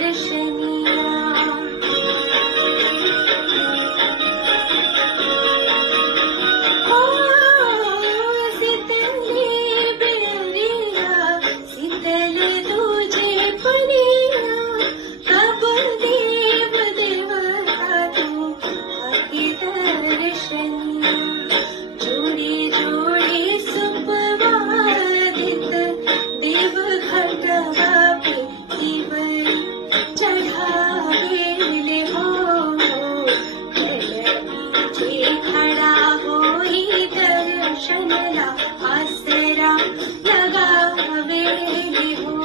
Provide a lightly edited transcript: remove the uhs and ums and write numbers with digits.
दर्शनिया शीतले बेरिया शीतले तुझे पनिया कब देव देवता तू आके दर्शनिया जोडी जोडी सुपवादित देव घटवा पे दिवई चढावेले हो जे खडा होई दर्शनला आसरा लगावेले हो